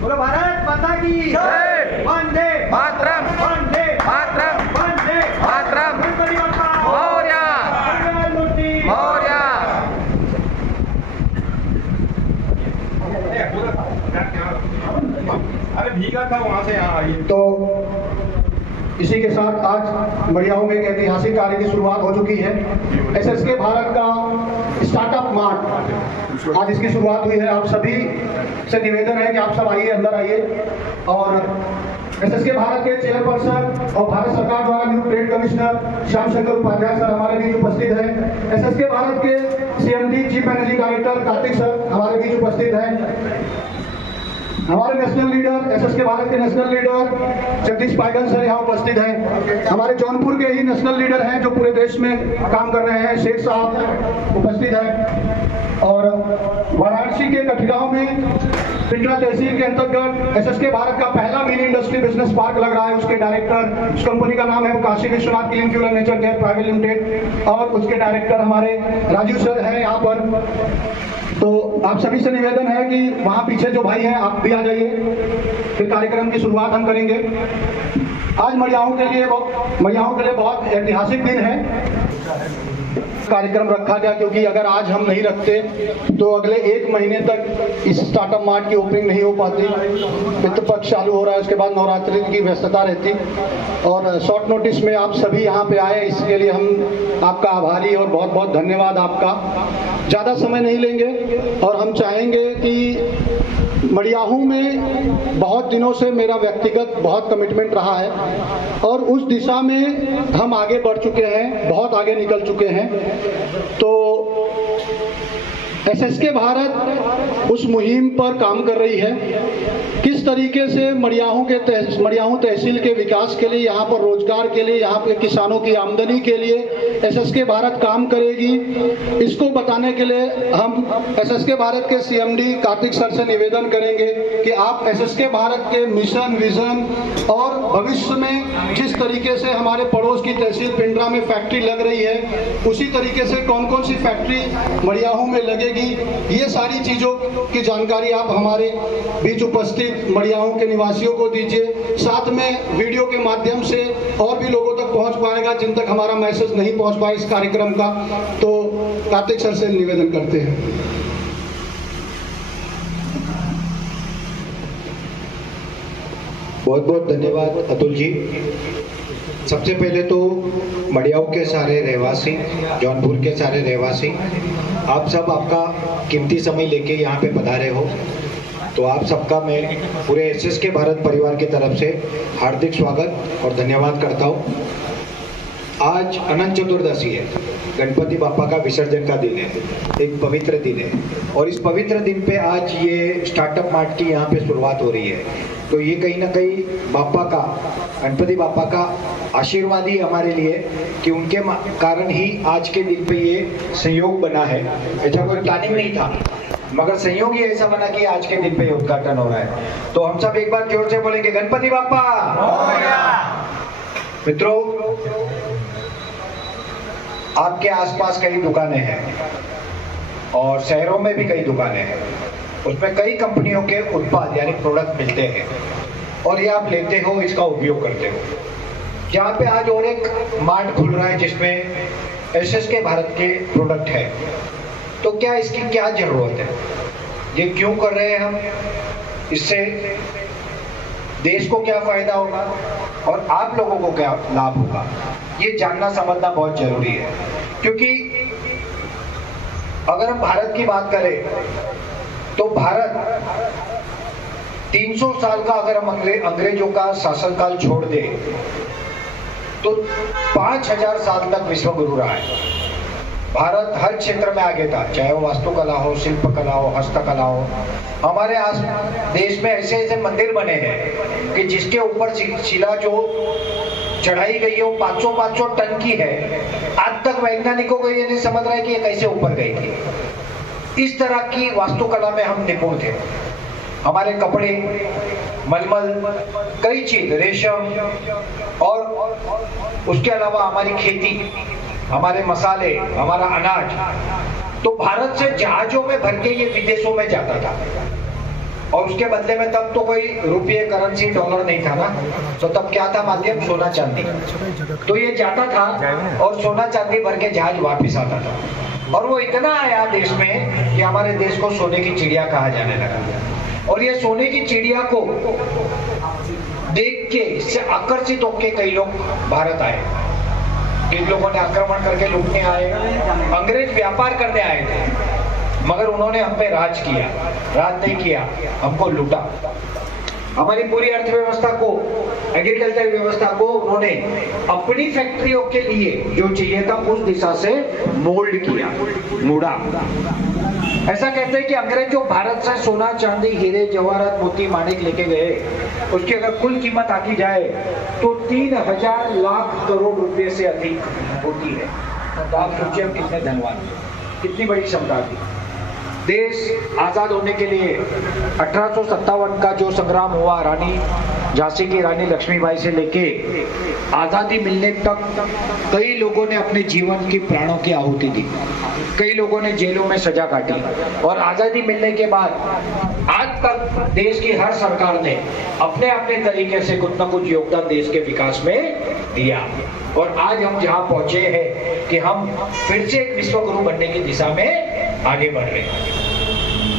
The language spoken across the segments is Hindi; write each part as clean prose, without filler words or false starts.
बोलो भारत माता की जय। वंदे मातरम, वंदे मातरम, वंदे मातरम। गणपति बप्पा मोरया, मंगलमूर्ति मोरया। अरे भीगा था वहां से यहाँ आइए। तो इसी के साथ आज मड़ियाऊ में एक ऐतिहासिक कार्य की शुरुआत हो चुकी है। एसएसके भारत का स्टार्टअप मार्ट आज इसकी शुरुआत हुई है। आप सभी से निवेदन है कि आप सब आइए, अंदर आइए। और एसएसके भारत के चेयरपर्सन और भारत सरकार द्वारा नियुक्त trade commissioner Shyam Shankar Upadhyay sir हमारे बीच उपस्थित हैं। एसएसके भारत के CMD chief managing director Kartik sir हमारे बीच उपस्थित हैं। हमारे नेशनल लीडर, एसएसके भारत के नेशनल लीडर जगदीश पायगल सर यहाँ उपस्थित हैं। हमारे जौनपुर के ही नेशनल लीडर हैं जो पूरे देश में काम कर रहे हैं, शेख साहब उपस्थित हैं। और वाराणसी के कठिगांव में पिंडरा तहसील के अंतर्गत एसएसके भारत का पहला मिनी इंडस्ट्री बिजनेस पार्क लग रहा है। उसके डायरेक्टर, उस कंपनी का नाम है Kashi Vishwanath clean fuel and nature care private limited, और उसके डायरेक्टर हमारे राजू सर हैं यहाँ पर। तो आप सभी से निवेदन है कि वहाँ पीछे जो भाई हैं आप भी आ जाइए, फिर कार्यक्रम की शुरुआत हम करेंगे। आज मड़ियाऊ के लिए बहुत ऐतिहासिक दिन है। कार्यक्रम रखा गया क्योंकि अगर आज हम नहीं रखते तो अगले 1 महीने तक इस स्टार्टअप मार्ट की ओपनिंग नहीं हो पाती। वित्त पक्ष चालू हो रहा है, उसके बाद नवरात्रि की व्यस्तता रहती, और शॉर्ट नोटिस में आप सभी यहाँ पे आए, इसके लिए हम आपका आभारी और बहुत बहुत धन्यवाद आपका। ज़्यादा समय नहीं लेंगे और हम चाहेंगे कि मड़ियाहू में बहुत दिनों से मेरा व्यक्तिगत बहुत कमिटमेंट रहा है और उस दिशा में हम आगे बढ़ चुके हैं, बहुत आगे निकल चुके हैं। तो एसएसके भारत उस मुहिम पर काम कर रही है, किस तरीके से मड़ियाहू तहसील के विकास के लिए, यहाँ पर रोजगार के लिए, यहाँ पे किसानों की आमदनी के लिए एसएसके भारत काम करेगी, इसको बताने के लिए हम एसएसके भारत के सीएमडी कार्तिक सर से निवेदन करेंगे कि आप एसएसके भारत के मिशन, विजन और भविष्य में जिस तरीके से हमारे पड़ोस की तहसील पिंडरा में फैक्ट्री लग रही है, उसी तरीके से कौन कौन सी फैक्ट्री मड़ियाहू में लगेगी, ये सारी चीज़ों की जानकारी आप हमारे बीच उपस्थित मड़ियाहू के निवासियों को दीजिए। साथ में वीडियो के माध्यम से और भी लोगों तक पहुंच पाएगा जिन तक हमारा मैसेज नहीं पहुंच पाए इस कार्यक्रम का। तो कार्तिक सर से निवेदन करते हैं। बहुत बहुत धन्यवाद अतुल जी। सबसे पहले तो मड़ियाऊ के सारे रहवासी, जौनपुर के सारे रहवासी, आप सब आपका कीमती समय लेके यहाँ पे पधारे हो, तो आप सबका मैं पूरे एसएसके भारत परिवार की तरफ से हार्दिक स्वागत और धन्यवाद करता हूँ। आज अनंत चतुर्दशी है, गणपति बापा का विसर्जन का दिन है, एक पवित्र दिन है, और इस पवित्र दिन पे आज ये स्टार्टअप मार्ट की यहाँ पे शुरुआत हो रही है। तो ये कहीं ना कहीं बापा का, गणपति बापा का आशीर्वाद ही हमारे लिए कि उनके कारण ही आज के दिन पे ये संयोग बना है। ऐसा कोई प्लानिंग नहीं था, मगर संयोग ही ऐसा बना कि आज के दिन पे उद्घाटन हो रहा है। तो हम सब एक बार जोर से बोलेंगे गणपति बापा। मित्रों, आपके आसपास कई दुकानें हैं और शहरों में भी कई दुकानें हैं, उसमें कई कंपनियों के उत्पाद यानी प्रोडक्ट मिलते हैं और ये आप लेते हो, इसका उपयोग करते हो। यहाँ पे आज और एक मार्ट खुल रहा है जिसमें एसएसके भारत के प्रोडक्ट है, तो क्या इसकी क्या जरूरत है, ये क्यों कर रहे हैं हम, इससे देश को क्या फायदा होगा और आप लोगों को क्या लाभ होगा, ये जानना समझना बहुत जरूरी है। क्योंकि अगर हम भारत की बात करें तो भारत 300 साल का अगर हम अंग्रेजों का शासनकाल छोड़ दे तो 5000 साल तक विश्व गुरु रहा है। भारत हर क्षेत्र में आगे था, चाहे वो वास्तुकला हो, शिल्पकला हो, हस्तकला हो। हमारे देश में ऐसे ऐसे मंदिर बने हैं कि जिसके ऊपर शिला जो चढ़ाई गई है वो 500 टन की है। आज तक वैज्ञानिकों को ये नहीं समझ रहा है कि ये कैसे ऊपर गई थी। इस तरह की वास्तुकला में हम निपुण थे। हमारे कपड़े, मलमल, कई चीज, रेशम, और उसके अलावा हमारी खेती, हमारे मसाले, हमारा अनाज, तो भारत से जहाजों में भर के ये विदेशों में जाता था, और उसके बदले में तब तो कोई रुपये करेंसी डॉलर नहीं था ना, तो तब क्या था माध्यम, सोना चांदी। तो ये जाता था और सोना चांदी भर के जहाज वापिस आता था, और वो इतना आया देश में कि हमारे देश को सोने की चिड़िया कहा जाने लगा। और ये सोने की चिड़िया को देख के, इससे आकर्षित होकर कई लोग भारत आए। इन लोगों ने आक्रमण करके लूटने आए, अंग्रेज व्यापार करने आए थे, मगर उन्होंने हम पे राज किया, राज नहीं किया, हमको लूटा। हमारी पूरी अर्थव्यवस्था को, एग्रीकल्चर व्यवस्था को उन्होंने अपनी फैक्ट्रियों के लिए जो चाहिए था उस दिशा से मोल्ड किया, मुड़ा। ऐसा कहते हैं कि अंग्रेज जो भारत से सोना चांदी हीरे जवाहरात मोती माणिक लेके गए, उसकी अगर कुल कीमत आकी जाए तो 3000 लाख करोड़ रुपए से अधिक होती है। तो आप सोचिए हम कितने धनवान, कितनी बड़ी क्षमता थी। देश आजाद होने के लिए 1857 का जो संग्राम हुआ, रानी झांसी की रानी लक्ष्मीबाई से लेके आजादी मिलने तक कई लोगों ने अपने जीवन की प्राणों की आहुति दी, कई लोगों ने जेलों में सजा काटी, और आजादी मिलने के बाद आज तक देश की हर सरकार ने अपने अपने तरीके से कुछ न कुछ योगदान देश के विकास में दिया। और आज हम जहां पहुंचे हैं कि हम फिर से एक विश्व गुरु बनने की दिशा में आगे बढ़ रहे हैं।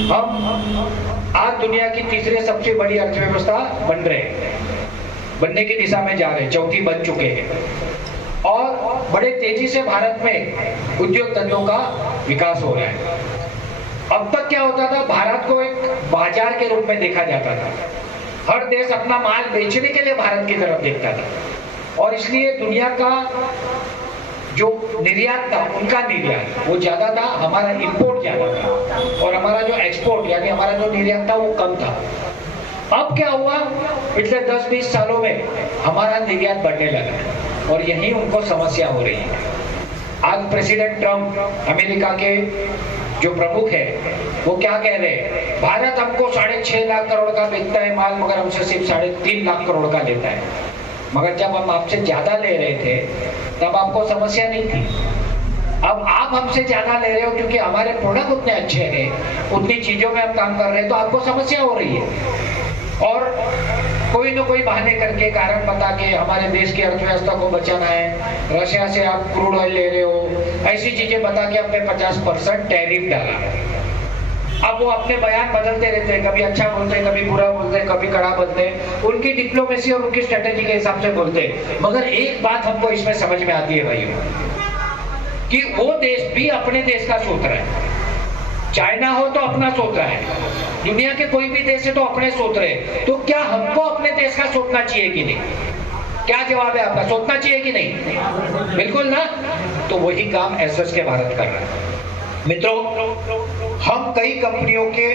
हम आज दुनिया की तीसरे सबसे बड़ी अर्थव्यवस्था बनने की दिशा में जा रहे हैं, चौथी बन चुके हैं, और बड़े तेजी से भारत में उद्योग धंधों का विकास हो रहा है। अब तक क्या होता था, भारत को एक बाजार के रूप में देखा जाता था, हर देश अपना माल बेचने के लिए भारत की तरफ देखता था, और इसलिए दुनिया का जो निर्यात था, उनका निर्यात वो ज्यादा था, हमारा इंपोर्ट ज्यादा था, और हमारा जो एक्सपोर्ट यानी हमारा जो निर्यात था वो कम था। अब क्या हुआ, पिछले 10-20 सालों में हमारा निर्यात बढ़ने लगा, और यही उनको समस्या हो रही है। आज प्रेसिडेंट ट्रम्प, अमेरिका के जो प्रमुख है, वो क्या कह रहे हैं, भारत हमको 6.5 लाख करोड़ का बेचता है माल, मगर हमसे सिर्फ 3.5 लाख करोड़ का लेता है। मगर जब हम आपसे ज्यादा ले रहे थे तब आपको समस्या नहीं थी। अब आप हमसे ज्यादा ले रहे हो क्योंकि हमारे प्रोडक्ट उतने अच्छे हैं, उतनी चीजों में हम काम कर रहे हैं, तो आपको समस्या हो रही है। और कोई न कोई बहाने करके, कारण बता के हमारे देश की अर्थव्यवस्था को बचाना है, रशिया से आप क्रूड ऑयल ले रहे हो, ऐसी चीजें बता के अपने 50% टैरिफ डाला है। अब वो अपने बयान बदलते रहते हैं, कभी अच्छा बोलते हैं, कभी बुरा बोलते हैं, कभी कड़ा बोलते हैं, उनकी डिप्लोमेसी और उनकी स्ट्रेटेजी के हिसाब से बोलते हैं। मगर एक बात हमको इसमें समझ में आती है भाइयों, कि वो देश भी अपने देश का सोच रहा है। चाइना हो तो अपना सोच रहा है, दुनिया के कोई भी देश है तो अपने सोच रहे हैं। तो क्या हमको अपने देश का सोचना चाहिए कि नहीं? क्या जवाब है आपका, सोचना चाहिए कि नहीं? बिल्कुल ना। तो वही काम एसएस के भारत कर रहा है। मित्रों, हम कई कंपनियों के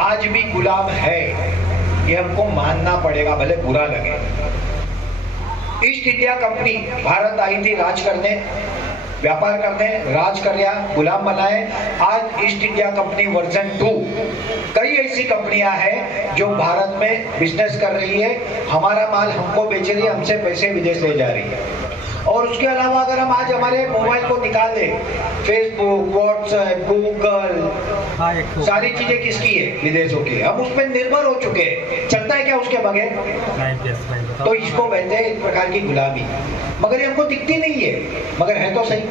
आज भी गुलाम है, ये हमको मानना पड़ेगा, भले बुरा लगे। ईस्ट इंडिया कंपनी भारत आई थी राज करने, व्यापार करने, राज कर रहा, गुलाम बनाए। आज ईस्ट इंडिया कंपनी वर्जन 2, कई ऐसी कंपनियां हैं जो भारत में बिजनेस कर रही है, हमारा माल हमको बेच रही है, हमसे पैसे विदेश ले जा रही है। और उसके अलावा अगर हम आज हमारे मोबाइल को निकाल दें, फेसबुक, व्हाट्सएप, गूगल, सारी चीजें किसकी है? विदेशों की। हम उस पर निर्भर हो चुके हैं, चलता है क्या उसके बगैर? तो इसको कहते हैं एक प्रकार की गुलामी। मगर ये हमको दिखती नहीं है, मगर है तो सही।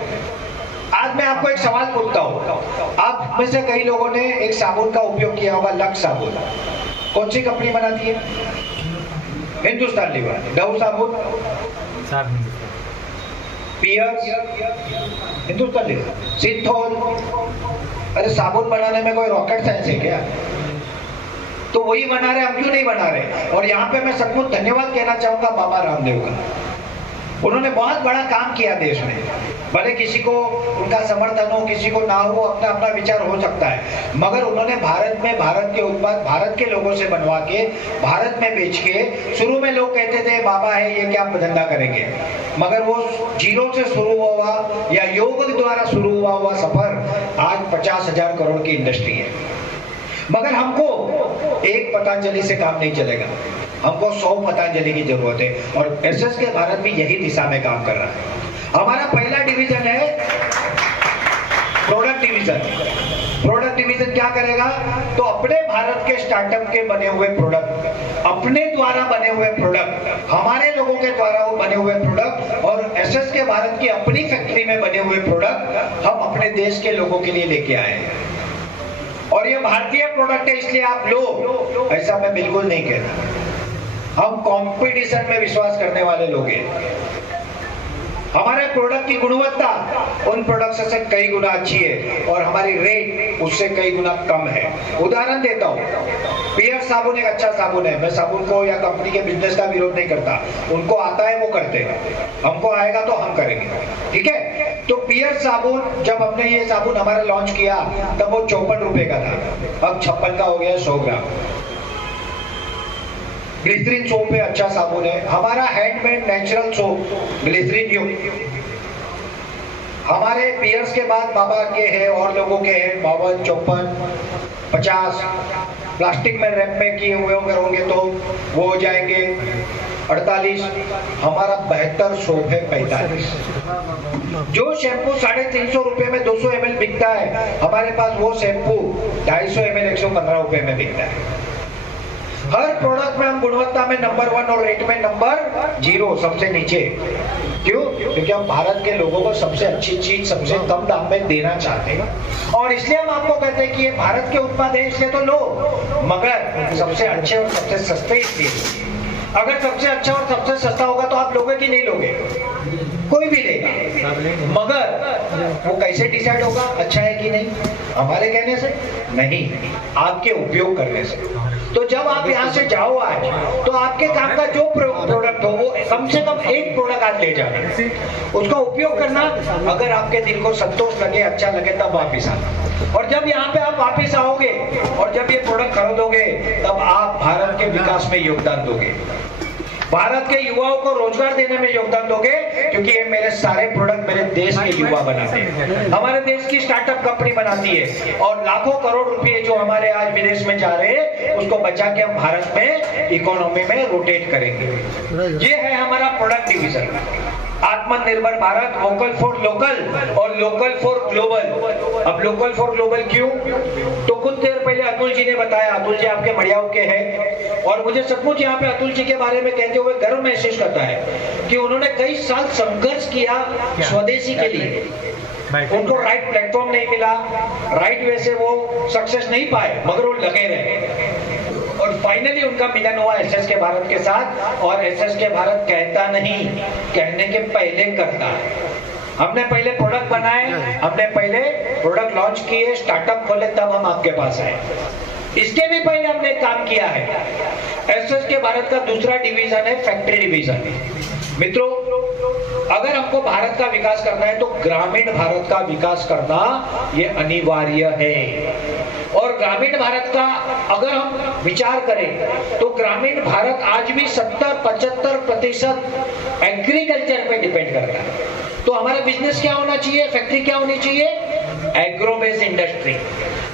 आज मैं आपको एक सवाल पूछता हूँ, आप में से कई लोगों ने एक साबुन का उपयोग किया होगा, लक्स साबुन। कौन सी कंपनी बनाती है? हिंदुस्तान लीवर। डव साबुन, पियर्स, हिंदुस्तान लीवर। सिंथॉल, अरे साबुन बनाने में कोई रॉकेट साइंस है क्या? तो वही बना रहे, हम क्यों नहीं बना रहे? और यहाँ पे मैं सचमुच धन्यवाद कहना चाहूंगा बाबा रामदेव का। उन्होंने बहुत बड़ा काम किया देश में। भले किसी को उनका समर्थन हो, किसी को ना हो, अपना अपना विचार हो सकता है, मगर उन्होंने भारत में भारत के उत्पाद भारत के लोगों से बनवा के भारत में बेच के, शुरू में लोग कहते थे बाबा है ये क्या धंधा करेंगे, मगर वो जीरो से शुरू हुआ या योग द्वारा शुरू हुआ सफर आज 50,000 करोड़ की इंडस्ट्री है। मगर हमको एक पतंजलि से काम नहीं चलेगा, हमको 100 पतंजलि की जरूरत है, और एसएस के भारत भी यही दिशा में काम कर रहा है। हमारा पहला डिवीजन है product product division. Product division क्या करेगा? तो अपने भारत के स्टार्टअप के बने हुए प्रोडक्ट, अपने द्वारा बने हुए प्रोडक्ट, हमारे लोगों के द्वारा बने हुए प्रोडक्ट और एसएस के भारत की अपनी फैक्ट्री में बने हुए प्रोडक्ट हम अपने देश के लोगों के लिए लेके आए हैं। और ये भारतीय प्रोडक्ट है इसलिए आप लो, ऐसा मैं बिल्कुल नहीं कहता। हम कंपटीशन में विश्वास करने वाले लोग हैं। हमारे प्रोडक्ट की गुणवत्ता उन प्रोडक्ट से कई गुना अच्छी है और हमारी रेट उससे कई गुना कम है। उदाहरण देता हूँ, पियर साबुन एक अच्छा साबुन है। मैं साबुन को या कंपनी के बिजनेस का विरोध नहीं करता, उनको आता है वो करते हैं, हमको आएगा तो हम करेंगे, ठीक है। तो पियर साबुन, जब हमने ये साबुन हमारा लॉन्च किया तब वो 54 रुपए का था, अब 56 का हो गया 100 ग्राम। ग्लिसरीन सोप है, अच्छा साबुन है। हमारा हैंडमेड नेचुरल सोप ग्लिसरीन युक्त। हमारे पियर्स के बाद बाबा के हैं और लोगों के हैं 52, 54, 50। प्लास्टिक में रैप में किए हुए होंगे तो वो हो जाएंगे 48। हमारा बेहतर सोप है 45। जो शैम्पू 350 रुपए में 200 ml बिकता है, हमारे पास वो शैम्पू 250 ml 115 रुपए में बिकता है। हर प्रोडक्ट में हम गुणवत्ता में नंबर 1 और रेट में नंबर 0, सबसे नीचे। क्यों? क्योंकि हम भारत के लोगों को सबसे अच्छी चीज सबसे कम दाम में देना चाहते हैं और इसलिए हम आपको कहते हैं कि ये भारत के उत्पाद है इसलिए तो लो, मगर सबसे अच्छे और सबसे सस्ते इसलिए। अगर सबसे अच्छा और सबसे सस्ता होगा तो आप लोगे कि नहीं लोगे? कोई भी लेगा, मगर वो कैसे डिसाइड होगा अच्छा है कि नहीं? हमारे कहने से नहीं, आपके उपयोग करने से। तो जब आप यहाँ से जाओ आज, तो आपके काम का जो प्रोडक्ट हो वो कम से कम एक प्रोडक्ट आज ले जाना, उसका उपयोग करना। अगर आपके दिल को संतोष लगे, अच्छा लगे, तब वापिस आना। और जब यहाँ पे आप वापिस आओगे और जब ये प्रोडक्ट खरीदोगे तब आप भारत के विकास में योगदान दोगे, भारत के युवाओं को रोजगार देने में योगदान दोगे, क्योंकि ये मेरे सारे प्रोडक्ट मेरे देश के युवा बनाते हैं, हमारे देश की स्टार्टअप कंपनी बनाती है और लाखों करोड़ रुपए जो हमारे आज विदेश में जा रहे हैं उसको बचा के हम भारत में इकोनॉमी में रोटेट करेंगे। ये है हमारा प्रोडक्ट डिवीजन। आत्मनिर्भर भारत, वोकल फॉर लोकल और लोकल फॉर ग्लोबल। अब लोकल फॉर ग्लोबल क्यों? तो कुछ देर पहले अतुल जी ने बताया, अतुल जी आपके मड़ियाव के हैं और मुझे सचमुच यहाँ पे अतुल जी के बारे में कहते हुए गर्व महसूस करता है कि उन्होंने कई साल संघर्ष किया स्वदेशी के लिए। उनको राइट प्लेटफॉर्म नहीं मिला, राइट वे से वो सक्सेस नहीं पाए, मगर वो लगे रहे और फाइनली उनका मिलन हुआ एसएस के भारत के साथ। और एसएस के भारत कहता नहीं, कहने के पहले करता है। हमने पहले प्रोडक्ट बनाए, हमने पहले प्रोडक्ट लॉन्च किए, स्टार्टअप खोले, तब हम आपके पास आए। इसके भी पहले हमने काम किया है। एसएस के भारत का दूसरा डिवीजन है फैक्ट्री डिवीजन। मित्रों, अगर हमको भारत का विकास करना है तो ग्रामीण भारत का विकास करना ये अनिवार्य है। और ग्रामीण भारत का अगर हम विचार करें तो ग्रामीण भारत आज भी 70-75% एग्रीकल्चर पे डिपेंड करता है। तो हमारा बिजनेस क्या होना चाहिए, फैक्ट्री क्या होनी चाहिए? Agro based industry.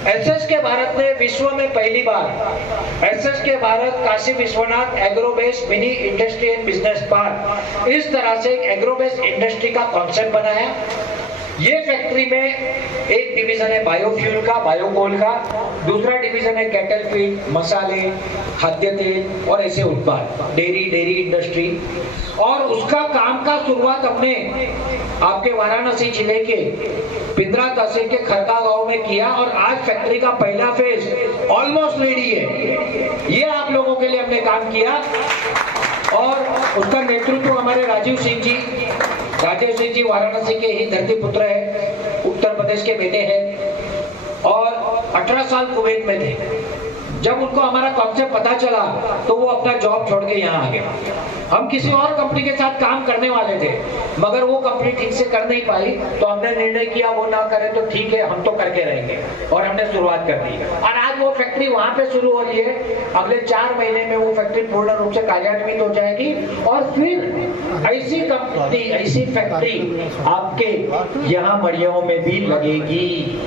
एसएस के भारत ने विश्व में पहली बार एसएस के Bharat Kashi Vishwanath agro based mini industry and business park, इस तरह से एक एग्रो बेस्ड इंडस्ट्री का कॉन्सेप्ट बनाया। ये फैक्ट्री में एक डिवीजन है बायोफ्यूल का, बायोकोल का, दूसरा डिवीजन है कैटल फीड, मसाले, खाद्य तेल और ऐसे उत्पाद, डेयरी इंडस्ट्री। और उसका काम का शुरुआत हमने आपके वाराणसी जिले के पिंद्रा तहसील के खरका गांव में किया और आज फैक्ट्री का पहला फेज ऑलमोस्ट रेडी है। ये आप लोगों के लिए हमने काम किया और उसका नेतृत्व हमारे राजेश सिंह जी वाराणसी के ही धरती पुत्र है, उत्तर प्रदेश के बेटे हैं और 18 साल कुवैत में थे। जब उनको हमारा कॉन्सेप्ट पता चला तो वो अपना जॉब छोड़ के यहाँ आ गए। हम किसी और कंपनी के साथ काम करने वाले थे, मगर वो कंपनी ठीक से कर नहीं पाई, तो हमने निर्णय किया वो ना करे तो ठीक है, हम तो करके रहेंगे और हमने शुरुआत कर दी। और आज वो फैक्ट्री वहां पे शुरू हो रही है। अगले 4 महीने में वो फैक्ट्री पूर्ण रूप से कार्यान्वित हो जाएगी और फिर ऐसी कंपनी, ऐसी फैक्ट्री आपके यहाँ मड़ियाओं में भी लगेगी,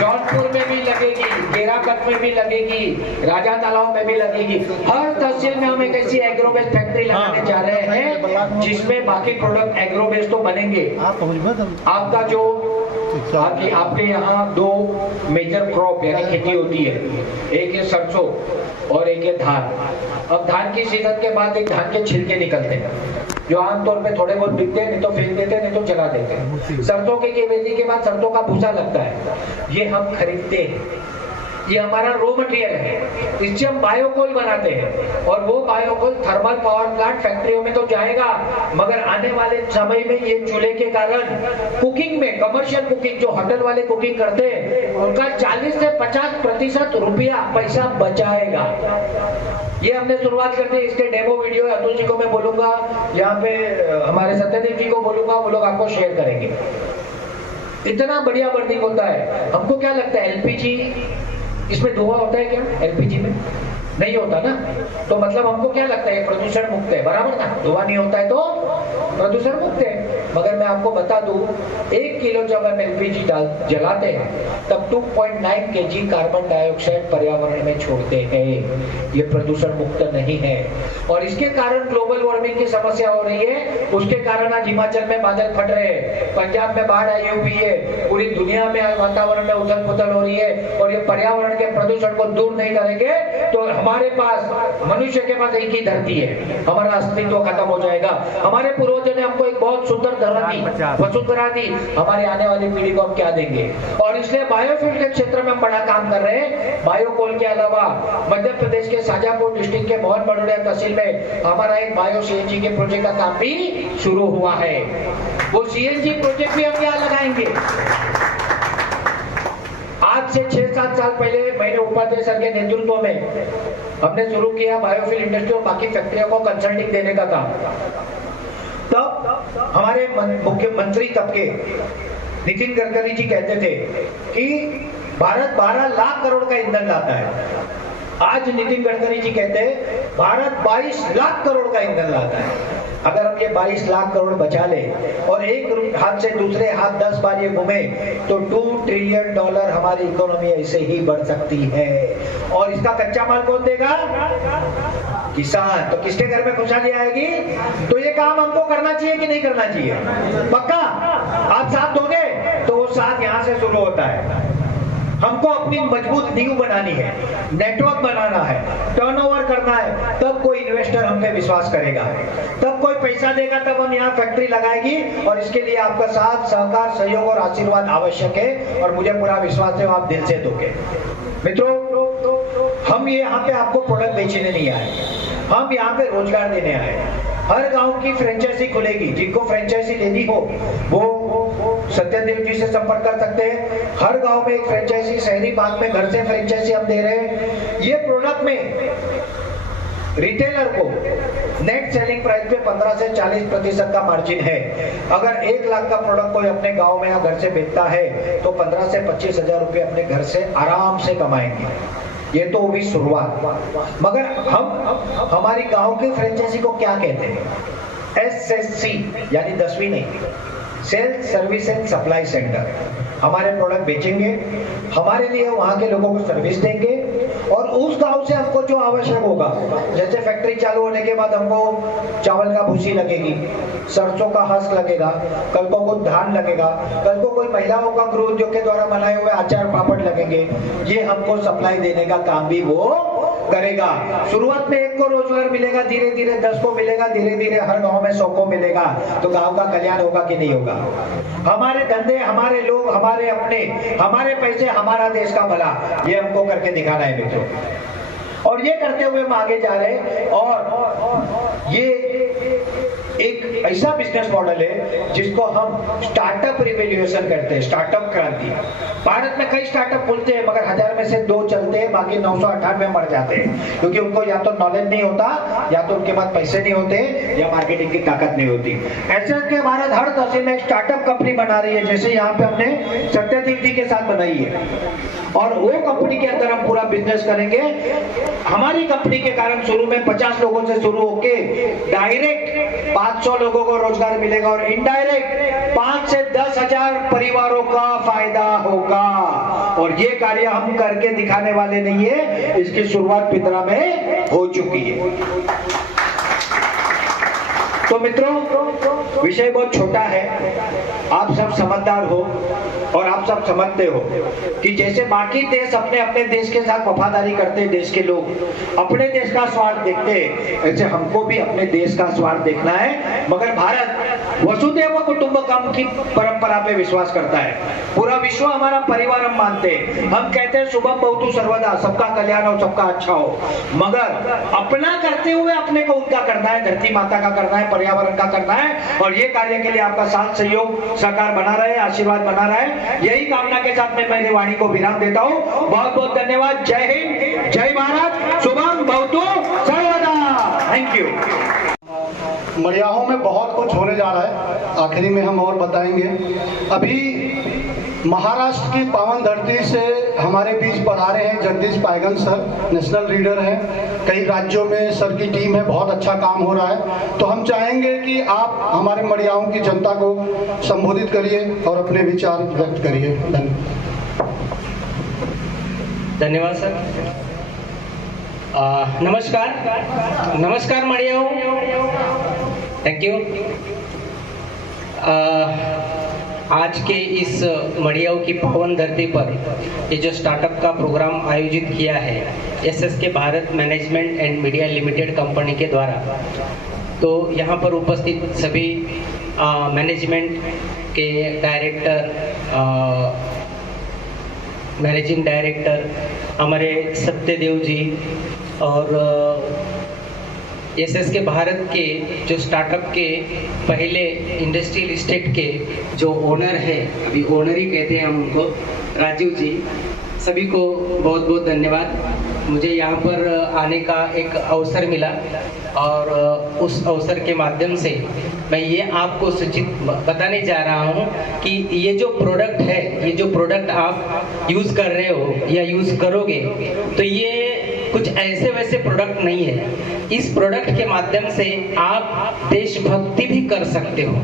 जौनपुर में भी लगेगी, हिराकत में भी लगेगी, राजा तालाब में भी लगेगी। हर तहसील में हम एक ऐसी एग्रोबेस फैक्ट्री लगाने जा रहे हैं जिसमें बाकी प्रोडक्ट एग्रोबेस तो बनेंगे। आपका जो आपके यहाँ 2 मेजर क्रॉप यानी खेती होती है, एक है सरसों और एक है धान। अब धान की सीजन के बाद एक धान के छिलके निकलते हैं जो आमतौर पे थोड़े बहुत बिकते हैं, नहीं तो फेंक देते हैं, नहीं तो जला देते हैं। सरसों की खेती के बाद सरसों का भूसा लगता है, ये हम खरीदते हैं, ये हमारा रॉ मटेरियल है, इससे हम बायोकोल बनाते हैं और वो बायोकोल थर्मल पावर प्लांट फैक्ट्रियों में तो जाएगा, मगर आने वाले समय में ये चूल्हे के कारण कुकिंग में, कमर्शियल कुकिंग जो होटल वाले कुकिंग करते हैं उनका 40 से 50% रुपया पैसा बचाएगा। ये हमने शुरुआत कर दी। इसके डेमो वीडियो अतुल जी को मैं बोलूंगा, यहाँ पे हमारे सत्यदेव जी को बोलूंगा, वो लोग आपको शेयर करेंगे। इतना बढ़िया बर्निंग होता है। हमको क्या लगता है एलपीजी इसमें धुआं होता है क्या? एलपीजी में नहीं होता ना, तो मतलब हमको क्या लगता है प्रदूषण मुक्त है, बराबर ना? धुआं नहीं होता है तो प्रदूषण मुक्त है। मगर मैं आपको बता दूं, 1 किलो जब हम एलपीजी जलाते हैं तब 2.9 kg कार्बन डाइऑक्साइड पर्यावरण में छोड़ते हैं। ये प्रदूषण मुक्त नहीं है और इसके कारण ग्लोबल वार्मिंग की समस्या हो रही है। उसके कारण आज हिमाचल में बादल फट रहे हैं, पंजाब में बाढ़ आई हुई है, पूरी दुनिया में वातावरण में उथल पुथल हो रही है। और ये पर्यावरण के प्रदूषण को दूर नहीं करेंगे तो हमारे पास, मनुष्य के पास एक ही धरती है, हमारा अस्तित्व खत्म हो जाएगा। हमारे पूर्वजों ने हमको एक बहुत सुंदर धरती वसुंधरा दी, हमारे आने वाली पीढ़ी को हम क्या देंगे? और इसलिए बायोफ्यूल के क्षेत्र में हम बड़ा काम कर रहे हैं। बायोकोल के अलावा मध्य प्रदेश के शाजापुर डिस्ट्रिक्ट के मोहन बड़ोड़िया तहसील में हमारा एक बायो सीएनजी के प्रोजेक्ट का काम भी शुरू हुआ है। वो सीएनजी प्रोजेक्ट भी हम यहाँ लगाएंगे। आज से 6-7 साल पहले मैंने उपाध्याय सर के नेतृत्व में हमने शुरू किया बायोफ्यूल इंडस्ट्री और बाकी फैक्ट्रियों को कंसल्टिंग देने का काम। तब हमारे मुख्यमंत्री तब के नितिन गडकरी जी कहते थे कि भारत 12 लाख करोड़ का ईंधन लाता है। आज नितिन गडकरी जी कहते हैं भारत 22 लाख करोड़ का ईंधन लाता है। अगर हम ये 22 लाख करोड़ बचा ले और एक हाथ से दूसरे हाथ 10 बार ये घूमे तो $2 ट्रिलियन हमारी इकोनॉमी ऐसे ही बढ़ सकती है। और इसका कच्चा माल कौन देगा? किसान। तो किसके घर में खुशहाली आएगी? तो ये काम हमको करना चाहिए कि नहीं करना चाहिए? पक्का आप साथ दोगे? तो वो साथ यहाँ से शुरू होता है। हमको अपनी मजबूत नींव बनानी है, नेटवर्क बनाना है, टर्नओवर करना है, तब कोई इन्वेस्टर हम पे विश्वास करेगा, तब कोई पैसा देगा, तब हम यहाँ फैक्ट्री लगाएगी। और इसके लिए आपका साथ, सहकार, सहयोग और आशीर्वाद आवश्यक है और मुझे पूरा विश्वास है आप दिल से दोगे। मित्रों, हम ये यहाँ पे आपको प्रोडक्ट बेचने नहीं आए, हम यहाँ पे रोजगार देने आए। हर गांव की फ्रेंचाइजी खुलेगी, जिनको फ्रेंचाइजी लेनी हो वो सत्यदेव जी से संपर्क कर सकते हैं। हर गांव में एक फ्रेंचाइजी, शहरी भाग में घर से फ्रेंचाइजी हम दे रहे हैं। ये प्रोडक्ट में रिटेलर को नेट सेलिंग प्राइस पे 15 से 40% का मार्जिन है। अगर 1 लाख का प्रोडक्ट कोई अपने गांव में या घर से बेचता है तो 15 से 25 हजार रुपए अपने घर से आराम से कमाएंगे। ये तो हुई शुरुआत। मगर हम हमारी गांव की फ्रेंचाइजी को क्या कहते हैं? SSC यानी 10वीं नहीं, sales service and supply centre. हमारे प्रोडक्ट बेचेंगे, हमारे लिए वहां के लोगों को सर्विस देंगे और उस गांव से हमको जो आवश्यक होगा, जैसे फैक्ट्री चालू होने के बाद हमको चावल का भूसी लगेगी, सरसों का हस्क लगेगा, कल को कुछ धान लगेगा, कल को कोई महिलाओं का गृह उद्योग के द्वारा बनाए हुए अचार पापड़ लगेंगे, ये हमको सप्लाई देने का काम भी वो करेगा। शुरुआत में 1 को रोजगार मिलेगा, धीरे धीरे 10 को मिलेगा, धीरे धीरे हर गांव में 100 को मिलेगा। तो गांव का कल्याण होगा कि नहीं होगा? हमारे धंधे, हमारे लोग, हमारे अपने, हमारे पैसे, हमारा देश का भला, ये हमको करके दिखाना है मित्रों। और ये करते हुए हम आगे जा रहे हैं। और ये एक ऐसा बिजनेस मॉडल है जिसको हम स्टार्टअप रिवोल्यूशन करते हैं, स्टार्टअप क्रांति। भारत में कई स्टार्टअप खुलते हैं मगर 1000 में से 2 चलते हैं, बाकी 998 मर जाते हैं, क्योंकि उनको या तो नॉलेज नहीं होता, या तो उनके पास पैसे नहीं होते, या मार्केटिंग की ताकत नहीं होती। ऐसे के भारत हर तहसील में एक स्टार्टअप कंपनी बना रही है, जैसे यहाँ पे हमने सत्यदेव जी के साथ बनाई है। और वो कंपनी के अंदर हम पूरा बिजनेस करेंगे। हमारी कंपनी के कारण शुरू में 50 लोगों से शुरू होके डायरेक्ट 500 लोगों को रोजगार मिलेगा और इनडायरेक्ट 5 से 10,000 परिवारों का फायदा होगा। और ये कार्य हम करके दिखाने वाले नहीं है, इसकी शुरुआत पिपरा में हो चुकी है। तो मित्रों, विषय बहुत छोटा है, आप सब समझदार हो और आप सब समझते हो कि जैसे बाकी देश अपने अपने देश के साथ वफादारी करते हैं, देश के लोग अपने देश का स्वार्थ देखते हैं, ऐसे हमको भी अपने देश का स्वार्थ देखना है। मगर भारत वसुधैव कुटुंबकम की परंपरा पे विश्वास करता है। पूरा विश्व हमारा परिवार हम मानते हैं। हम कहते हैं शुभम भवतु सर्वदा, सबका कल्याण हो, सबका अच्छा हो। मगर अपना करते हुए अपने को उनका करना है, धरती माता का करना है, पर्यावरण का करना है। और ये कार्य के लिए आपका साथ सहयोग सरकार बना रहे, आशीर्वाद बना रहे, यही कामना के साथ मैं मेरी वाणी को विराम देता हूँ। बहुत बहुत धन्यवाद। जय हिंद, जय भारत, शुभम भवतु सर्वदा। Thank you. मड़ियाहों में बहुत कुछ होने जा रहा है, आखिरी में हम और बताएंगे। अभी महाराष्ट्र की पावन धरती से हमारे बीच पधारे हैं Jagdish Paigan sir, national reader हैं, कई राज्यों में सर की टीम है, बहुत अच्छा काम हो रहा है। तो हम चाहेंगे कि आप हमारे मड़ियाहों की जनता को संबोधित करिए और अपने विचार व्यक्त करिए। धन्यवाद सर। नमस्कार मड़ियाओं, थैंक यू। आज के इस मड़ियाओं की पावन धरती पर ये जो स्टार्टअप का प्रोग्राम आयोजित किया है SSK Bharat management and media limited company के द्वारा, तो यहाँ पर उपस्थित सभी मैनेजमेंट के डायरेक्टर, मैनेजिंग डायरेक्टर हमारे सत्यदेव जी और एसएसके भारत के जो स्टार्टअप के पहले इंडस्ट्रियल इस्टेट के जो ओनर है, अभी ओनर ही कहते हैं हम उनको, राजीव जी, सभी को बहुत बहुत धन्यवाद। मुझे यहाँ पर आने का एक अवसर मिला और उस अवसर के माध्यम से मैं ये आपको सूचित बताने जा रहा हूँ कि ये जो प्रोडक्ट है, ये जो प्रोडक्ट आप यूज़ कर रहे हो या यूज़ करोगे, तो ये कुछ ऐसे वैसे प्रोडक्ट नहीं है। इस प्रोडक्ट के माध्यम से आप देशभक्ति भी कर सकते हो।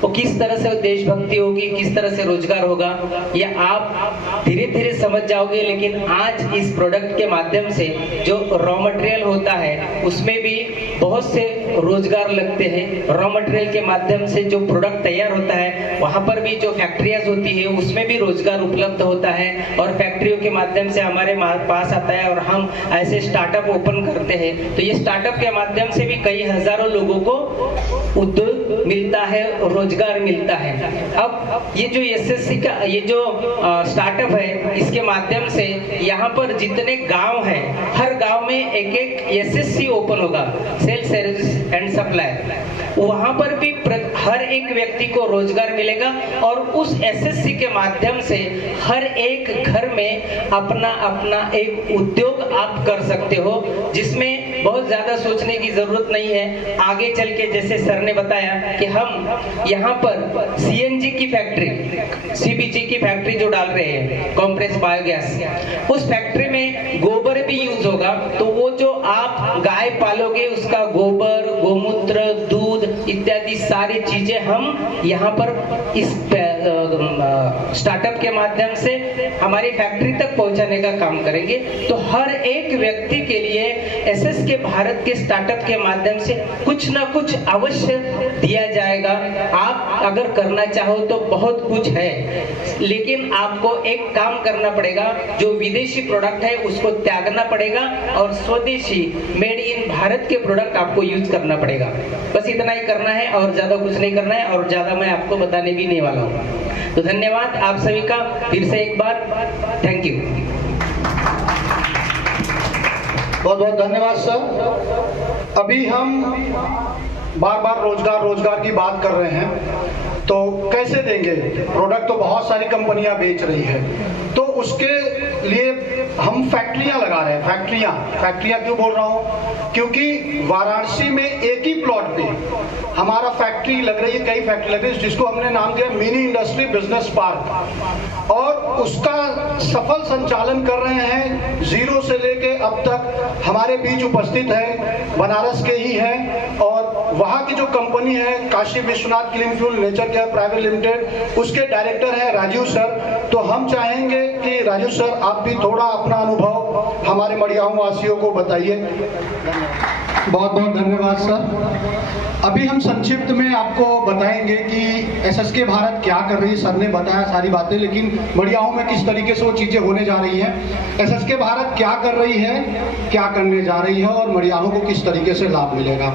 तो किस तरह से देशभक्ति होगी, किस तरह से रोजगार होगा, ये आप धीरे धीरे समझ जाओगे। लेकिन आज इस प्रोडक्ट के माध्यम से जो रॉ मटेरियल होता है उसमें भी बहुत से रोजगार लगते हैं। रॉ मटेरियल के माध्यम से जो प्रोडक्ट तैयार होता है वहाँ पर भी जो फैक्ट्रियाज होती है उसमें भी रोजगार उपलब्ध होता है और फैक्ट्रियों के माध्यम से हमारे पास आता है और हम ऐसे स्टार्टअप ओपन करते हैं। तो ये स्टार्टअप के माध्यम से भी कई हजारों लोगों को उद्योग मिलता है, रोजगार मिलता है। अब ये जो एसएससी का ये जो स्टार्टअप है, इसके माध्यम से यहाँ पर जितने गांव हैं, हर गांव में एक एक एसएससी ओपन होगा, सेल्स सर्विस एंड सप्लाई। वहाँ पर भी हर एक व्यक्ति को रोजगार मिलेगा और उस एसएससी के माध्यम से हर एक घर में अपना अपना एक उद्योग आप कर सकते हो, जिसमें बहुत ज्यादा सोचने की जरूरत नहीं है। आगे चल के जैसे सर ने बताया कि हम यहाँ पर सीएनजी की फैक्ट्री, सीबीजी की फैक्ट्री जो डाल रहे हैं, कॉम्प्रेस बायोगैस, उस फैक्ट्री में गोबर भी यूज होगा। तो वो जो आप गाय पालोगे उसका गोबर, गोमूत्र, दूध इत्यादि सारी चीजें हम यहाँ पर इस स्टार्टअप के माध्यम से हमारी फैक्ट्री तक पहुंचाने का काम करेंगे। तो हर एक व्यक्ति के लिए एसएसके भारत के स्टार्टअप के माध्यम से कुछ ना कुछ अवश्य दिया जाएगा। आप अगर करना चाहो तो बहुत कुछ है, लेकिन आपको एक काम करना पड़ेगा, जो विदेशी प्रोडक्ट है उसको त्यागना पड़ेगा और स्वदेशी मेड इन भारत के प्रोडक्ट आपको यूज करना पड़ेगा। बस इतना ही करना है और ज्यादा कुछ नहीं करना है और ज्यादा मैं आपको बताने भी नहीं वाला हूँ। तो धन्यवाद आप सभी का फिर से एक बार, थैंक यू। बहुत बहुत धन्यवाद सर। अभी हम बार बार रोजगार की बात कर रहे हैं, तो कैसे देंगे? प्रोडक्ट तो बहुत सारी कंपनियां बेच रही है, तो उसके लिए हम फैक्ट्रियां लगा रहे हैं। फैक्ट्रियां क्यों बोल रहा हूं? क्योंकि वाराणसी में एक ही प्लॉट पे हमारा फैक्ट्री लग रही है, कई फैक्ट्री लग रही है, जिसको हमने नाम दिया मिनी इंडस्ट्री बिजनेस पार्क, और उसका सफल संचालन कर रहे हैं। जीरो से लेके अब तक हमारे बीच उपस्थित है, बनारस के ही हैं, और वहाँ की जो कंपनी है Kashi Vishwanath clean fuel nature care private limited, उसके डायरेक्टर है राजीव सर। तो हम चाहेंगे कि राजीव सर आप भी थोड़ा अपना अनुभव हमारे मड़ियाऊ वासियों को बताइए। बहुत बहुत धन्यवाद सर। अभी हम संक्षिप्त में आपको बताएंगे कि एसएसके भारत क्या कर रही है। सर ने बताया सारी बातें, लेकिन मड़ियाऊ में किस तरीके से वो चीजें होने जा रही हैं, एसएसके भारत क्या कर रही है, क्या करने जा रही है, और मड़ियाऊ को किस तरीके से लाभ मिलेगा।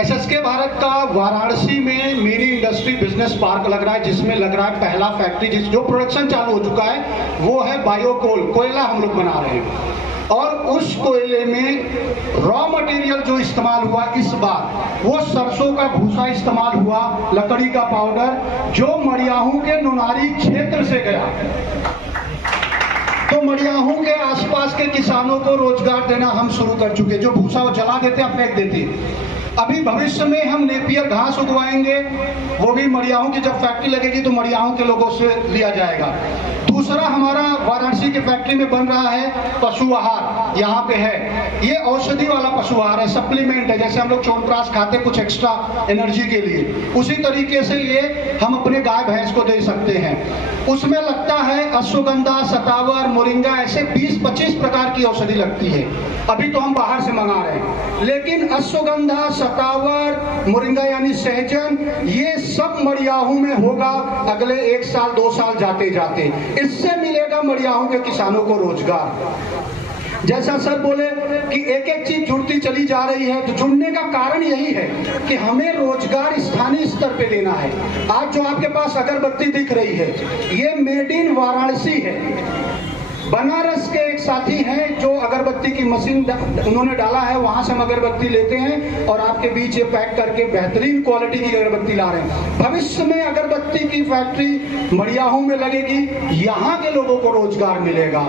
एसएसके भारत का वाराणसी में मिनी इंडस्ट्री बिजनेस पार्क लग रहा है, जिसमें लग रहा है पहला फैक्ट्री जो प्रोडक्शन चालू हो चुका है, वो है बायोकोल, कोयला हम लोग बना रहे हैं। और उस कोयले में रॉ मटेरियल जो इस्तेमाल हुआ इस बार, वो सरसों का भूसा इस्तेमाल हुआ, लकड़ी का पाउडर, जो मड़ियाऊ के नुनारी क्षेत्र से गया। तो मड़ियाऊ के आसपास के किसानों को रोजगार देना हम शुरू कर चुके। जो भूसा वो जला देते हैं, फेंक देते हैं। अभी भविष्य में हम नेपियर घास उगवाएंगे, वो भी मड़ियाऊ की जब फैक्ट्री लगेगी तो मड़ियाऊ के लोगों से लिया जाएगा। दूसरा हमारा वाराणसी की फैक्ट्री में बन रहा है पशु आहार, यहाँ पे है। ये औषधि वाला पशु आहार है, सप्लीमेंट है, जैसे हम लोग च्यवनप्राश खाते कुछ एक्स्ट्रा एनर्जी के लिए, उसी तरीके से ये हम अपने गाय भैंस को दे सकते हैं। उसमें लगता है अश्वगंधा, सतावर, मोरिंगा, ऐसे 20-25 प्रकार की औषधि लगती है। अभी तो हम बाहर से मंगा रहे हैं, लेकिन अश्वगंधा, सतावर, मोरिंगा यानी सहजन, ये सब मड़ियाऊ में होगा अगले 1 साल 2 साल जाते जाते। इससे मिलेगा मड़ियाऊ के किसानों को रोजगार। जैसा सर बोले कि एक एक चीज जुड़ती चली जा रही है, तो जुड़ने का कारण यही है कि हमें रोजगार स्थानीय स्तर पे देना है। आज जो आपके पास अगरबत्ती दिख रही है, ये मेड इन वाराणसी है। बनारस के एक साथी हैं जो अगरबत्ती की मशीन उन्होंने डाला है, वहां से हम अगरबत्ती लेते हैं और आपके बीच ये पैक करके बेहतरीन क्वालिटी की अगरबत्ती ला रहे हैं। भविष्य में अगरबत्ती की फैक्ट्री मड़ियाऊ में लगेगी, यहाँ के लोगों को रोजगार मिलेगा।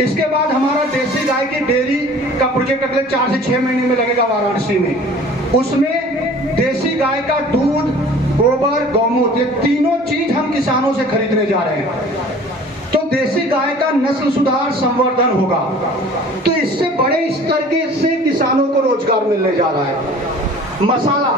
इसके बाद हमारा देसी गाय की डेयरी का प्रोजेक्ट अगले 4 से 6 महीने में लगेगा वाराणसी में। उसमें देसी गाय का दूध, गोबर, गौमूत्र, ये तीनों चीज हम किसानों से खरीदने जा रहे हैं। तो देसी गाय का नस्ल सुधार, संवर्धन होगा, तो इससे बड़े स्तर के से किसानों को रोजगार मिलने जा रहा है। मसाला,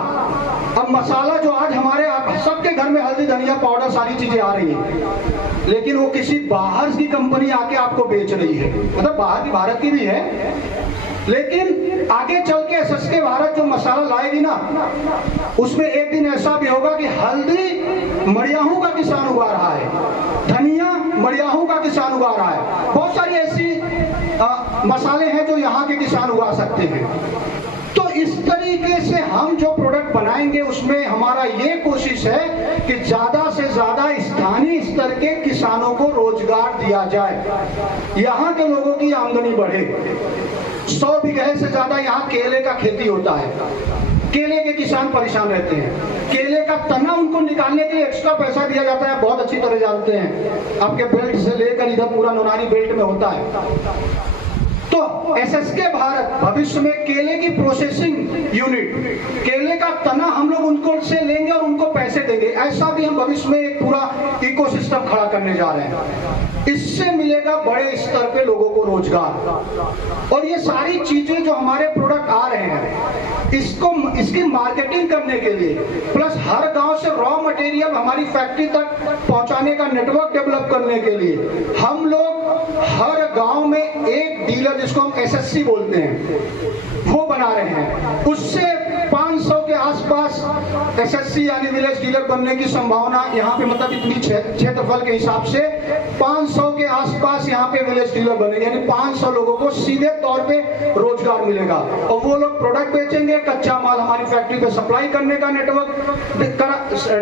अब मसाला जो आज हमारे सबके घर में हल्दी, धनिया पाउडर, सारी चीजें आ रही है, लेकिन वो किसी बाहर की कंपनी आके आपको बेच रही है। मतलब बाहर की, भारत की भी है, लेकिन आगे चल के एसएसके भारत जो मसाला लाएगी ना, उसमें एक दिन ऐसा भी होगा कि हल्दी मड़ियाऊ का किसान उगा रहा है, धनिया मड़ियाऊ का किसान उगा रहा है, बहुत सारी ऐसी मसाले हैं जो यहाँ के किसान उगा सकते हैं। तो इस तरीके से हम जो प्रोडक्ट बनाएंगे उसमें हमारा ये कोशिश है कि ज्यादा से ज्यादा स्थानीय स्तर के किसानों को रोजगार दिया जाए, यहाँ के लोगों की आमदनी बढ़े। 100 बीघे से ज्यादा यहाँ केले का खेती होता है। केले के किसान परेशान रहते हैं, केले का तना उनको निकालने के लिए एक्स्ट्रा पैसा दिया जाता है, बहुत अच्छी तरह जानते हैं, आपके बेल्ट से लेकर इधर पूरा नोनारी बेल्ट में होता है। तो एसएसके भारत भविष्य में केले की प्रोसेसिंग यूनिट, केले का तना हम लोग उनको से लेंगे और उनको पैसे देंगे, ऐसा भी हम भविष्य में एक पूरा इकोसिस्टम खड़ा करने जा रहे हैं। इससे मिलेगा बड़े स्तर पे लोगों को रोजगार। और ये सारी चीजें जो हमारे प्रोडक्ट आ रहे हैं, इसकी मार्केटिंग करने के लिए, प्लस हर गांव से रॉ मटेरियल हमारी फैक्ट्री तक पहुंचाने का नेटवर्क डेवलप करने के लिए हम लोग हर गांव में एक डीलर, जिसको हम एसएससी बोलते हैं, वो बना रहे हैं। उससे 500 के आसपास एसएससी यानी विलेज डीलर बनने की संभावना यहाँ पे, मतलब इतनी क्षेत्रफल के हिसाब से 500 के आसपास यहाँ पे विलेज डीलर बनेंगे, यानी 500 लोगों को सीधे तौर पे रोजगार मिलेगा। और वो लोग प्रोडक्ट बेचेंगे, कच्चा माल हमारी फैक्ट्री पे सप्लाई करने का नेटवर्क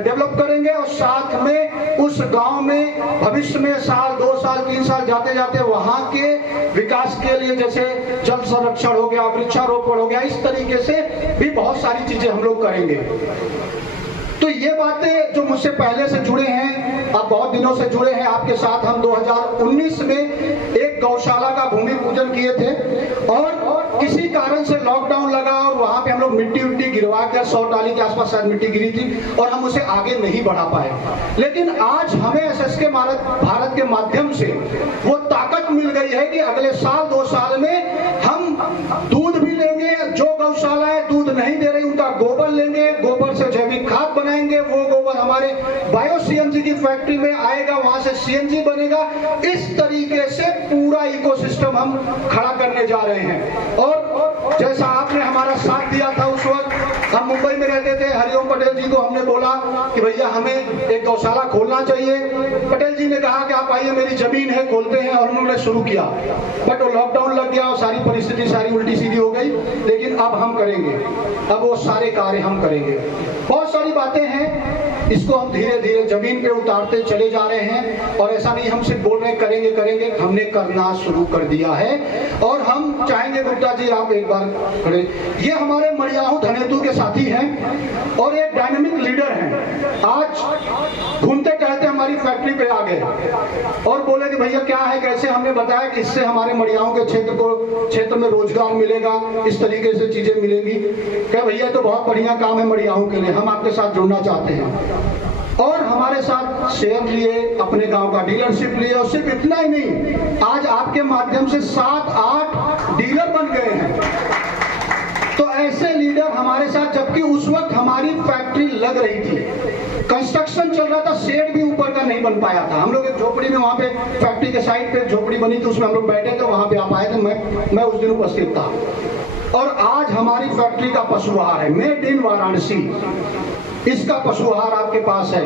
डेवलप करेंगे, और साथ में उस गांव में भविष्य में 1 2 साल 3 साल जाते जाते वहां के विकास के लिए, जैसे जल संरक्षण हो गया, वृक्षारोपण हो गया, इस तरीके से भी बहुत सारी चीजें हम लोग करेंगे। तो ये बातें जो मुझसे पहले से जुड़े हैं, आप बहुत दिनों से जुड़े हैं, आपके साथ हम 2019 में एक गौशाला का भूमि पूजन किए थे और किसी कारण से लॉकडाउन लगा और वहां पे हम लोग मिट्टी उट्टी गिरवा कर 100 टाली के आसपास शायद मिट्टी गिरी थी और हम उसे आगे नहीं बढ़ा पाए। लेकिन आज हमें एसएसके भारत के माध्यम से वो ताकत मिल गई है कि अगले साल 2 साल में हम दूध भी लेंगे, जो गौशालाएं दूध नहीं दे रही उनका गोबर लेंगे, गोबर से जैविक खाद बनाएंगे, वो गोबर हमारे बायो सीएनजी की फैक्ट्री में आएगा, वहां से सीएनजी बनेगा। इस तरीके से पूरा इकोसिस्टम हम खड़ा करने जा रहे हैं। और जैसा आपने हमारा साथ दिया था उस वक्त, हम मुंबई में रहते थे, हरिओम पटेल जी को हमने बोला कि भैया हमें एक गौशाला खोलना चाहिए। पटेल जी ने कहा कि आप आइए, मेरी जमीन है, खोलते हैं, और उन्होंने शुरू किया। बट वो लॉकडाउन लग गया और सारी परिस्थिति सारी उल्टी सीधी हो गई। लेकिन अब हम करेंगे, अब वो सारे कार्य हम करेंगे। बहुत सारी बातें हैं, इसको हम धीरे धीरे जमीन पे उतारते चले जा रहे हैं। और ऐसा नहीं हम सिर्फ बोल रहे करेंगे करेंगे, हमने करना शुरू कर दिया है। और हम चाहेंगे, गुप्ता जी आप एक बार खड़े, ये हमारे मड़ियाहू धनेतू के साथी हैं और एक डायनेमिक लीडर हैं। आज घूमते टहलते हमारी फैक्ट्री पे आ गए और बोले कि भैया क्या है कैसे, हमने बताया कि इससे हमारे मड़ियाहू के क्षेत्र में रोजगार मिलेगा, इस तरीके से चीजें मिलेंगी। क्या भैया तो बहुत बढ़िया काम है मड़ियाहू के लिए, हम आपके साथ जुड़ना चाहते हैं। और हमारे साथ शेयर लिए, अपने गांव का डीलरशिप लिए, और सिर्फ इतना ही नहीं, आज आपके माध्यम से 7-8 डीलर बन गए हैं। तो ऐसे लीडर हमारे साथ, जबकि उस वक्त हमारी फैक्ट्री लग रही थी, कंस्ट्रक्शन चल रहा था, शेड भी ऊपर का नहीं बन पाया था। हम लोग एक झोपड़ी में, वहां पे फैक्ट्री के साइड पे झोपड़ी बनी थी, उसमें हम लोग बैठे थे, वहां पे आप आए थे, मैं उस दिन उपस्थित था। और आज हमारी फैक्ट्री का पशुआहार है, मेड इन वाराणसी, इसका पशुआहार आपके पास है।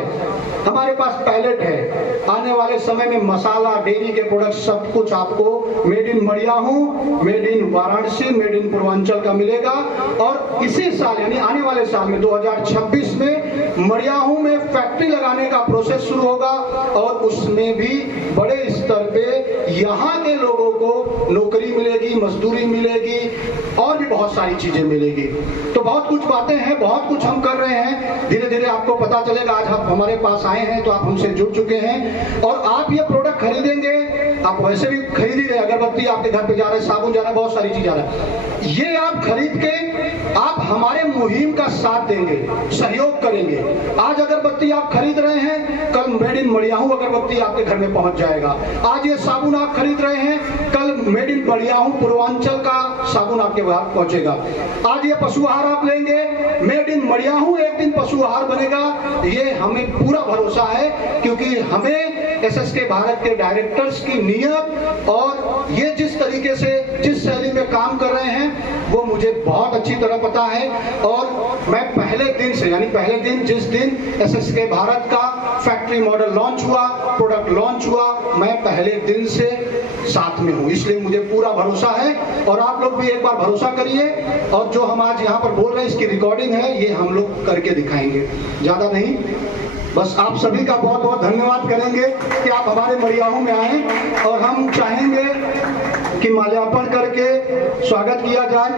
हमारे पास पैलेट है, आने वाले समय में मसाला, डेयरी के प्रोडक्ट सब कुछ आपको made in Madiyahu, made in Varanasi, made in Purvanchal का मिलेगा। और इसी साल यानी आने वाले साल में 2026 में मड़ियाहू में फैक्ट्री लगाने का प्रोसेस शुरू होगा और उसमें भी बड़े स्तर पे यहाँ के लोगों को नौकरी मिलेगी, मजदूरी मिलेगी और भी बहुत सारी चीजें मिलेगी। तो बहुत कुछ बातें हैं, बहुत कुछ हम कर रहे हैं, धीरे धीरे आपको पता चलेगा। आज आप हमारे पास आए हैं तो आप हमसे जुड़ चुके हैं और आप ये प्रोडक्ट खरीदेंगे, आप वैसे भी खरीद ही रहे, अगरबत्ती आपके घर पे जा रहे हैं, साबुन जा रहा है, बहुत सारी चीज जा रहा है। ये आप खरीद के आप हमारे मुहिम का साथ देंगे, सहयोग करेंगे। आज अगरबत्ती आप खरीद रहे हैं, कल मेड इन मड़ियाहू अगरबत्ती आपके घर में पहुंच जाएगा। आज ये साबुन आप खरीद रहे हैं, कल मेड इन मड़ियाहू पूर्वांचल का साबुन आपके घर पहुंचेगा। आज ये पशुआहार आप लेंगे, मेड इन मड़ियाहू एक दिन पशुआहार बनेगा। ये हमें पूरा भरोसा है, क्योंकि हमें एसएसके भारत के डायरेक्टर्स की नीयत और ये जिस तरीके से, जिस शैली में काम कर रहे हैं, वो मुझे बहुत अच्छी तरह पता है। और मैं पहले दिन से, यानी पहले दिन जिस दिन एसएसके भारत का फैक्ट्री मॉडल लॉन्च हुआ, प्रोडक्ट लॉन्च हुआ, मैं पहले दिन से साथ में हूं, इसलिए मुझे पूरा भरोसा है। और आप लोग भी एक बार भरोसा करिए। और जो हम आज यहाँ पर बोल रहे हैं, इसकी रिकॉर्डिंग है, ये हम लोग करके दिखाएंगे, ज्यादा नहीं। बस आप सभी का बहुत बहुत धन्यवाद करेंगे कि आप हमारे मड़ियाहू में आए और हम चाहेंगे कि माल्यार्पण करके स्वागत किया जाए।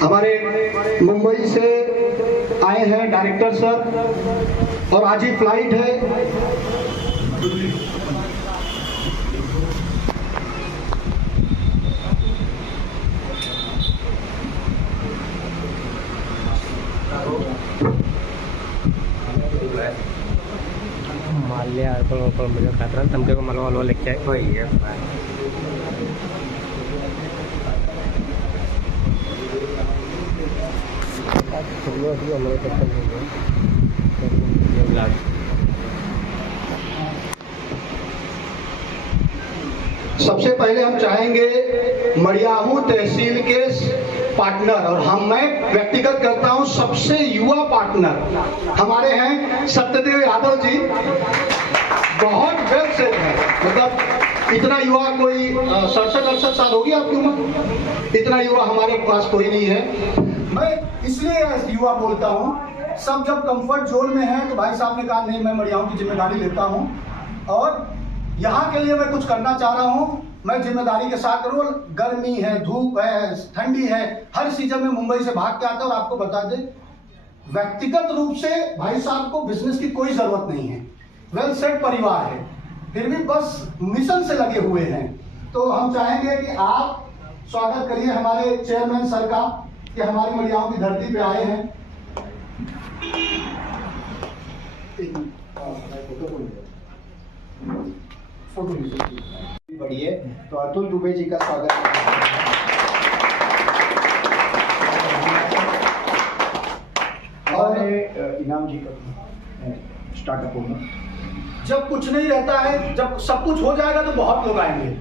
हमारे मुंबई से आए हैं डायरेक्टर सर और आज ही फ्लाइट है। माल्यार्पण मुझे खातर तमके को मलवा लो लेके आए कोई है। सबसे पहले हम चाहेंगे मड़ियाहू तहसील के पार्टनर, और मैं व्यक्तिगत करता हूं सबसे युवा पार्टनर हमारे हैं सत्यदेव यादव जी। बहुत वेल सेट है, मतलब इतना युवा कोई 67-68 साल होगी आपकी उम्र, इतना युवा हमारे पास कोई नहीं है। मैं इसलिए युवा बोलता हूँ, सब जब कंफर्ट जोन में है तो भाई साहब ने कहा नहीं मैं मड़ियाहू की जिम्मेदारी लेता हूँ और यहाँ के लिए मैं कुछ करना चाह रहा हूँ, मैं जिम्मेदारी के साथ करूँ। गर्मी है, धूप है, ठंडी है, हर सीजन में मुंबई से भाग के आता हूँ। और आपको बता दें व्यक्तिगत रूप से भाई साहब को बिजनेस की कोई जरूरत नहीं है, वेल सेट परिवार है, फिर भी बस मिशन से लगे हुए हैं। तो हम चाहेंगे कि आप स्वागत करिए हमारे चेयरमैन सर का कि हमारी मड़ियाओं की धरती पे आए हैं। फोटो बढ़िए, तो अतुल दुबे जी का स्वागत और इनाम जी का स्टार्टअप होगा। जब कुछ नहीं रहता है, जब सब कुछ हो जाएगा तो बहुत लोग आएंगे,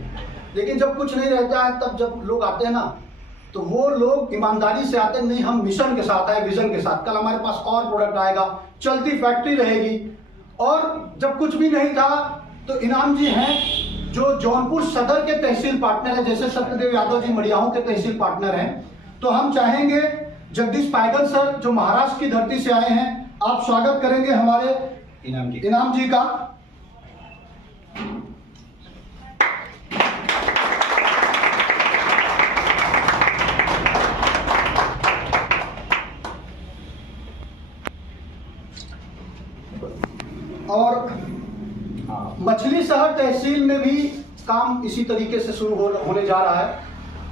लेकिन जब कुछ नहीं रहता है तब जब लोग आते हैं ना, तो वो लोग ईमानदारी से आते हैं। नहीं, हम मिशन के साथ आए, विजन के साथ। कल हमारे पास और प्रोडक्ट आएगा, चलती फैक्ट्री रहेगी। और जब कुछ भी नहीं था तो इनाम जी हैं जो जौनपुर सदर के तहसील पार्टनर है, जैसे सत्यदेव यादव जी मड़ियाओं के तहसील पार्टनर हैं। तो हम चाहेंगे जगदीश पायगल सर जो महाराष्ट्र की धरती से आए हैं, आप स्वागत करेंगे हमारे इनाम जी का। और मछली शहर तहसील में भी काम इसी तरीके से शुरू होने जा रहा है,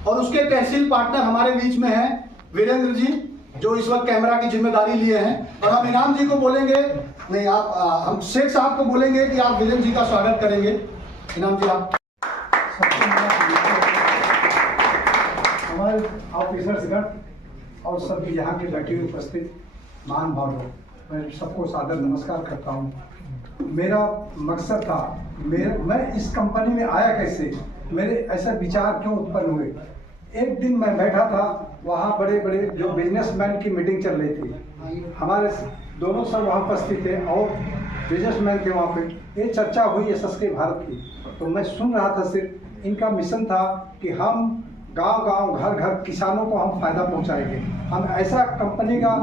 और उसके तहसील पार्टनर हमारे बीच में हैं वीरेंद्र जी जो इस वक्त कैमरा की जिम्मेदारी लिए हैं। और हम इनाम जी को बोलेंगे, नहीं आप हम शेख साहब को बोलेंगे कि आप वीरेंद्र जी का स्वागत करेंगे। इनाम जी आप। हमारे ऑफिसर्सगण और सब यहाँ के बैठे हुए उपस्थित महान भाव, मैं सबको सादर नमस्कार करता हूँ। मेरा मकसद था, मैं इस कंपनी में आया कैसे, मेरे ऐसा विचार क्यों उत्पन्न हुए। एक दिन मैं बैठा था, वहाँ बड़े बड़े जो बिजनेसमैन की मीटिंग चल रही थी, हमारे दोनों सर वहाँ उपस्थित थे और बिजनेसमैन के वहाँ पे ये चर्चा हुई SSK भारत की। तो मैं सुन रहा था, सिर्फ इनका मिशन था कि हम गांव-गांव, घर-घर किसानों को हम फायदा पहुंचाएंगे। हम ऐसा कंपनी का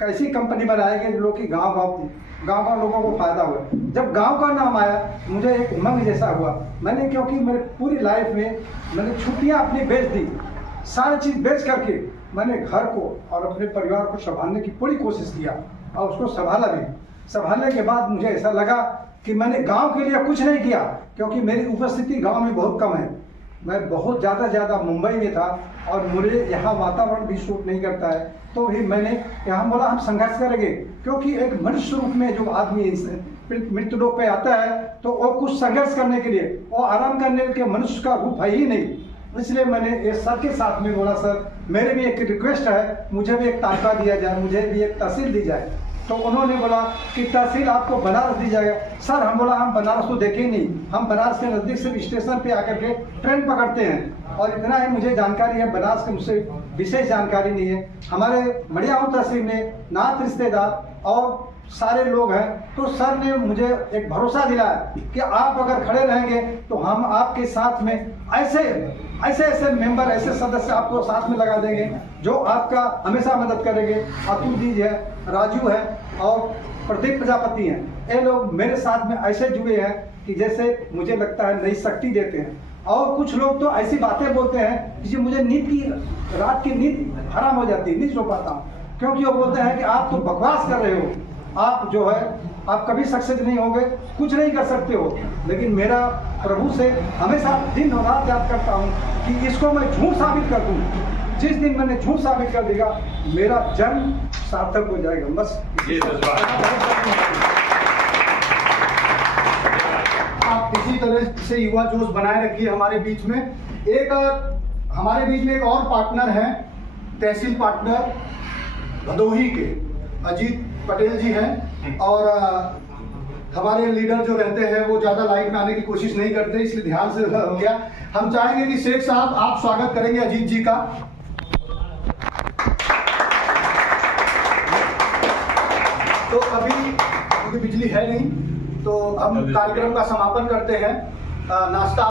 कैसी कंपनी बनाएंगे जो कि गांव लोगों को फायदा हुआ। जब गांव का नाम आया मुझे एक उमंग जैसा हुआ। मैंने, क्योंकि मेरे पूरी लाइफ में मैंने छुट्टियां अपनी बेच दी, सारी चीज़ बेच करके मैंने घर को और अपने परिवार को संभालने की पूरी कोशिश किया और उसको संभाला भी। संभालने के बाद मुझे ऐसा लगा कि मैंने गांव के लिए कुछ नहीं किया, क्योंकि मेरी उपस्थिति गांव में बहुत कम है। मैं बहुत ज़्यादा मुंबई में था और मुझे यहाँ वातावरण भी सूट नहीं करता है। तो भी मैंने यहाँ बोला हम संघर्ष करेंगे, क्योंकि एक मनुष्य रूप में जो आदमी मृत्यु लोक पे आता है तो वो कुछ संघर्ष करने के लिए, वो आराम करने के मनुष्य का रूप है ही नहीं। इसलिए मैंने ये सर के साथ में बोला, सर मेरे भी एक रिक्वेस्ट है, मुझे भी एक तालका दिया जाए, मुझे भी एक तहसील दी जाए। तो उन्होंने बोला कि तहसील आपको बनारस दी जाएगा। सर हम बोला हम बनारस तो देखे ही नहीं, हम बनारस के नज़दीक से स्टेशन पे आकर के ट्रेन पकड़ते हैं, और इतना ही मुझे जानकारी है, बनारस के मुझसे विशेष जानकारी नहीं है। हमारे मड़ियाओं तहसील में नात रिश्तेदार और सारे लोग हैं। तो सर ने मुझे एक भरोसा दिलाया कि आप अगर खड़े रहेंगे तो हम आपके साथ में ऐसे मेंबर, ऐसे सदस्य आपको साथ में लगा देंगे जो आपका हमेशा मदद करेंगे। अतुल जी है, राजू है और प्रदीप प्रजापति हैं। ये लोग मेरे साथ में ऐसे जुड़े हैं कि जैसे मुझे लगता है नई शक्ति देते हैं। और कुछ लोग तो ऐसी बातें बोलते हैं कि मुझे रात की नींद हराम हो जाती है, नहीं सो पाता हूँ, क्योंकि वो बोलते हैं कि आप तो बकवास कर रहे हो, आप जो है आप कभी सक्सेस नहीं होंगे, कुछ नहीं कर सकते हो। लेकिन मेरा प्रभु से हमेशा दिन और रात याद करता हूँ कि इसको मैं झूठ साबित कर दूँ। जिस दिन मैंने झूठ साबित कर दिया, मेरा जन्म सार्थक हो जाएगा। बस आप इसी तरह से युवा जोश बनाए रखिए हमारे बीच में। हमारे बीच में एक और पार्टनर हैं, तहसील पार्टनर भदोही के अजीत पटेल जी हैं, और हमारे लीडर जो रहते हैं वो ज़्यादा लाइट में आने की कोशिश नहीं करते, इसलिए ध्यान से हो गया। हम चाहेंगे कि शेख साहब आप स्वागत करेंगे अजीत जी का। तो अभी क्योंकि बिजली है नहीं, तो हम कार्यक्रम का समापन करते हैं। नाश्ता